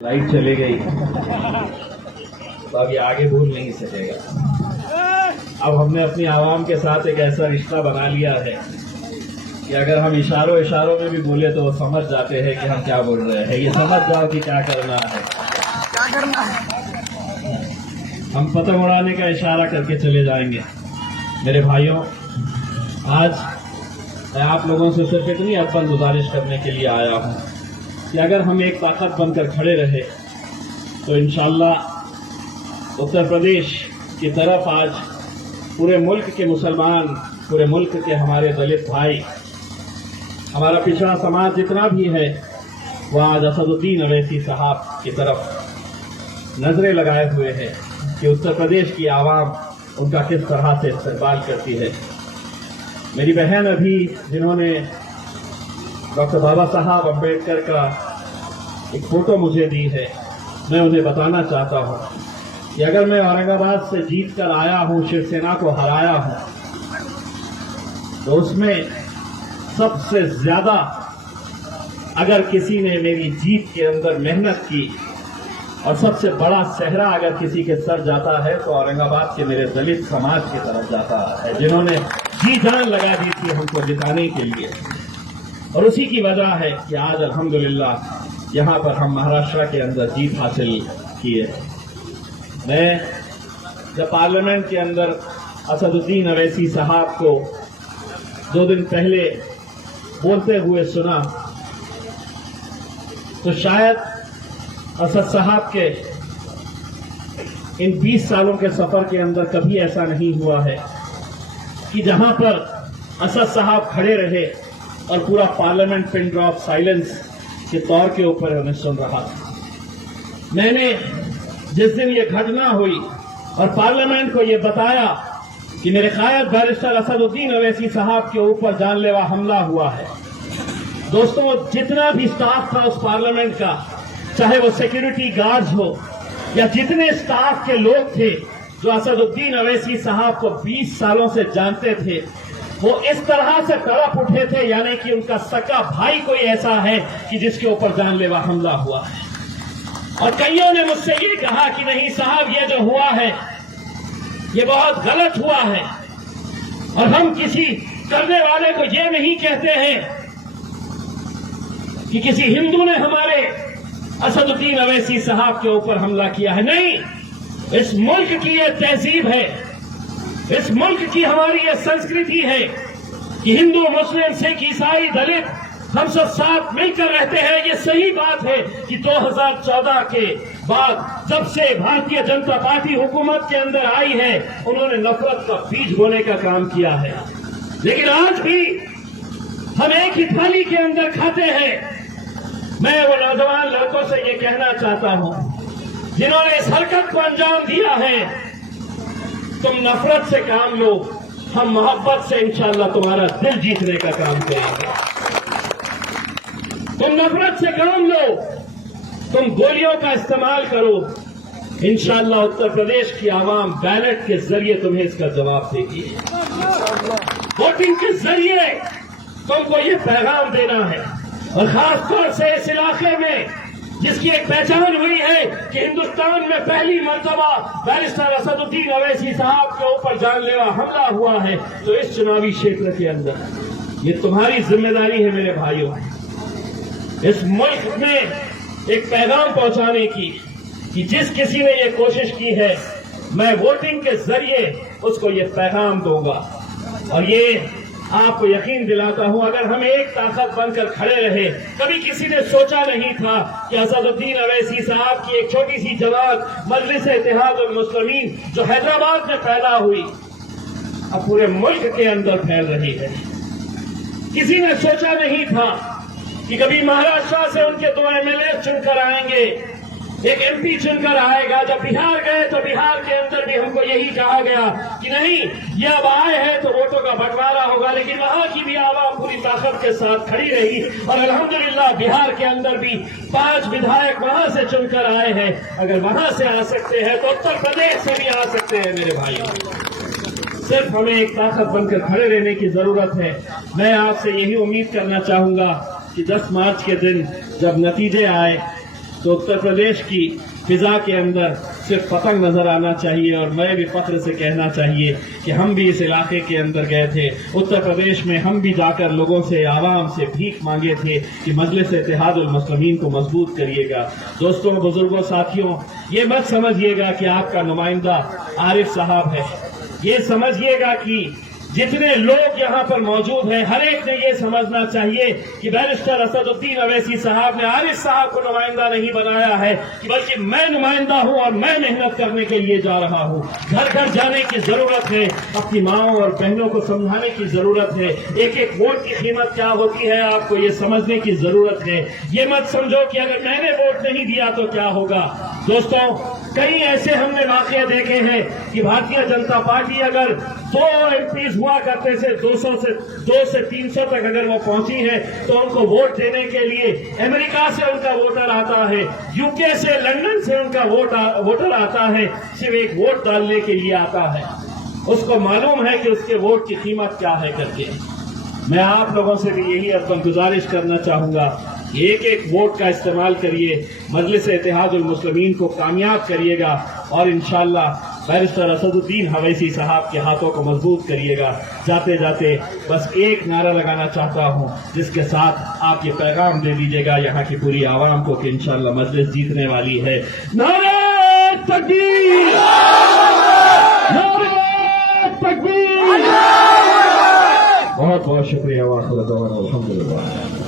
Light चली गई तो अब ये आगे भूल नहीं सकेगा। अब हमने अपनी आवाम के साथ एक ऐसा रिश्ता बना लिया है कि अगर हम इशारों में भी बोले तो वो समझ जाते हैं कि हम क्या बोल रहे हैं। ये समझ जाओ कि क्या करना है। हम पतंग उड़ाने का इशारा करके चले जाएंगे। मेरे भाइयों, आज मैं आप लोगों से सिर्फ इतनी अव्वल गुजारिश करने के लिए आया हूँ कि अगर हम एक ताकत बनकर खड़े रहे तो इंशाअल्लाह उत्तर प्रदेश की तरफ आज पूरे मुल्क के मुसलमान, पूरे मुल्क के हमारे दलित भाई, हमारा पिछड़ा समाज जितना भी है, वो आज असदुद्दीन अवैसी साहब की तरफ नजरें लगाए हुए हैं कि उत्तर प्रदेश की आवाम उनका किस तरह से इस्तेमाल करती है। मेरी बहन अभी जिन्होंने डॉक्टर बाबा साहब अम्बेडकर का एक फोटो मुझे दी है, मैं उन्हें बताना चाहता हूं कि अगर मैं औरंगाबाद से जीत कर आया हूं, शिवसेना को हराया हूं, तो उसमें सबसे ज्यादा अगर किसी ने मेरी जीत के अंदर मेहनत की और सबसे बड़ा सेहरा अगर किसी के सर जाता है तो औरंगाबाद के मेरे दलित समाज की तरफ जाता है, जिन्होंने जी जान लगा दी थी हमको जिताने के लिए। और उसी की वजह है कि आज अल्हम्दुलिल्लाह यहाँ पर हम महाराष्ट्र के अंदर जीत हासिल किए। मैं जब पार्लियामेंट के अंदर असदुद्दीन अवैसी साहब को 2 दिन पहले बोलते हुए सुना तो शायद असद साहब के इन 20 सालों के सफर के अंदर कभी ऐसा नहीं हुआ है कि जहां पर असद साहब खड़े रहे और पूरा पार्लियामेंट पिन ड्रॉप साइलेंस के तौर के ऊपर हमें सुन रहा था। मैंने जिस दिन ये घटना हुई और पार्लियामेंट को ये बताया कि मेरे कायद बैरिस्टर असदुद्दीन अवैसी साहब के ऊपर जानलेवा हमला हुआ है, दोस्तों जितना भी स्टाफ था उस पार्लियामेंट का, चाहे वो सिक्योरिटी गार्ड्स हो या जितने स्टाफ के लोग थे जो असदुद्दीन अवैसी साहब को 20 सालों से जानते थे, वो इस तरह से तड़प उठे थे यानी कि उनका सगा भाई कोई ऐसा है कि जिसके ऊपर जानलेवा हमला हुआ है। और कईयों ने मुझसे ये कहा कि नहीं साहब, ये जो हुआ है ये बहुत गलत हुआ है, और हम किसी करने वाले को ये नहीं कहते हैं कि किसी हिंदू ने हमारे असदुद्दीन अवैसी साहब के ऊपर हमला किया है। नहीं, इस मुल्क की ये तहजीब है, इस मुल्क की हमारी ये संस्कृति है कि हिंदू, मुस्लिम, सिख, ईसाई, दलित हम सब साथ मिलकर रहते हैं। ये सही बात है कि 2014 के बाद जब से भारतीय जनता पार्टी हुकूमत के अंदर आई है, उन्होंने नफरत का बीज बोने का काम किया है, लेकिन आज भी हम एक ही थाली के अंदर खाते हैं। मैं वो नौजवान लड़कों से ये कहना चाहता हूं जिन्होंने इस हरकत को अंजाम दिया है, तुम नफरत से काम लो, हम मोहब्बत से इंशाअल्लाह तुम्हारा दिल जीतने का काम करेंगे। तुम नफरत से काम लो, तुम गोलियों का इस्तेमाल करो, इंशाअल्लाह उत्तर प्रदेश की आवाम बैलेट के जरिए तुम्हें इसका जवाब देगी। वोटिंग के जरिए तुमको ये पैगाम देना है। और खासतौर से इस इलाके में जिसकी एक पहचान हुई है कि हिंदुस्तान में पहली मर्तबा बैरिस्टर असदुद्दीन अवैसी साहब के ऊपर जानलेवा हमला हुआ है, तो इस चुनावी क्षेत्र के अंदर ये तुम्हारी जिम्मेदारी है मेरे भाइयों, इस मुल्क में एक पैगाम पहुंचाने की कि जिस किसी ने ये कोशिश की है, मैं वोटिंग के जरिए उसको ये पैगाम दूंगा। और ये आपको यकीन दिलाता हूं, अगर हम एक ताकत बनकर खड़े रहे, कभी किसी ने सोचा नहीं था कि असदुद्दीन अवैसी साहब की एक छोटी सी जमात मजलिस-ए-इत्तेहादुल मुस्लिमीन जो हैदराबाद में पैदा हुई, अब पूरे मुल्क के अंदर फैल रही है। किसी ने सोचा नहीं था कि कभी महाराष्ट्र से उनके 2 MLA चुनकर आएंगे, एक MP चुनकर आएगा। जब बिहार गए तो बिहार के अंदर भी हमको यही कहा गया कि नहीं, ये अब आए हैं तो वोटों का बंटवारा होगा, लेकिन वहां की भी आवाम पूरी ताकत के साथ खड़ी रही और अल्हम्दुलिल्लाह बिहार के अंदर भी 5 विधायक वहां से चुनकर आए हैं। अगर वहां से आ सकते हैं तो उत्तर प्रदेश से भी आ सकते हैं मेरे भाइयों। सिर्फ हमें एक ताकत बनकर खड़े रहने की जरूरत है। मैं आपसे यही उम्मीद करना चाहूंगा कि 10 मार्च के दिन जब नतीजे आए تو اتر پردیش کی فضا کے اندر صرف پتنگ نظر آنا چاہیے. اور میں بھی فخر سے کہنا چاہیے کہ ہم بھی اس علاقے کے اندر گئے تھے. اتر پردیش میں ہم بھی جا کر لوگوں سے، عوام سے بھیک مانگے تھے کہ مجلس اتحاد المسلمین کو مضبوط کریے گا. دوستوں، بزرگوں، ساتھیوں، یہ مت سمجھیے گا کہ آپ کا نمائندہ عارف صاحب ہے. یہ سمجھیے گا کہ جتنے لوگ یہاں پر موجود ہیں ہر ایک نے یہ سمجھنا چاہیے کہ بیرسٹر اسد الدین اویسی صاحب نے عارف صاحب کو نمائندہ نہیں بنایا ہے، بلکہ میں نمائندہ ہوں اور میں محنت کرنے کے لیے جا رہا ہوں. گھر گھر جانے کی ضرورت ہے، اپنی ماؤں اور بہنوں کو سمجھانے کی ضرورت ہے. ایک ایک ووٹ کی قیمت کیا ہوتی ہے آپ کو یہ سمجھنے کی ضرورت ہے. یہ مت سمجھو کہ اگر میں نے ووٹ نہیں دیا تو کیا ہوگا. دوستوں، کئی ایسے ہم نے واقعے دیکھے ہیں کہ بھارتیہ جنتا پارٹی اگر 2 MP ہوا کرتے سے 200 سے 300 تک اگر وہ پہنچی ہے تو ان کو ووٹ دینے کے لیے امریکہ سے ان کا ووٹر آتا ہے، UK سے، لندن سے ان کا ووٹر آتا ہے، صرف ایک ووٹ ڈالنے کے لیے آتا ہے. اس کو معلوم ہے کہ اس کے ووٹ کی قیمت کیا ہے کر کے. میں آپ لوگوں سے بھی یہی گزارش کرنا چاہوں گا، ایک ایک ووٹ کا استعمال کریے، مجلس اتحاد المسلمین کو کامیاب کریے گا اور انشاءاللہ بیرسٹر اسد الدین اویسی صاحب کے ہاتھوں کو مضبوط کریے گا. جاتے جاتے بس ایک نعرہ لگانا چاہتا ہوں جس کے ساتھ آپ یہ پیغام دے دیجیے گا یہاں کی پوری عوام کو کہ انشاءاللہ مجلس جیتنے والی ہے. نعرہ تکبیر! نعرہ تکبیر! بہت بہت شکریہ. الحمدللہ.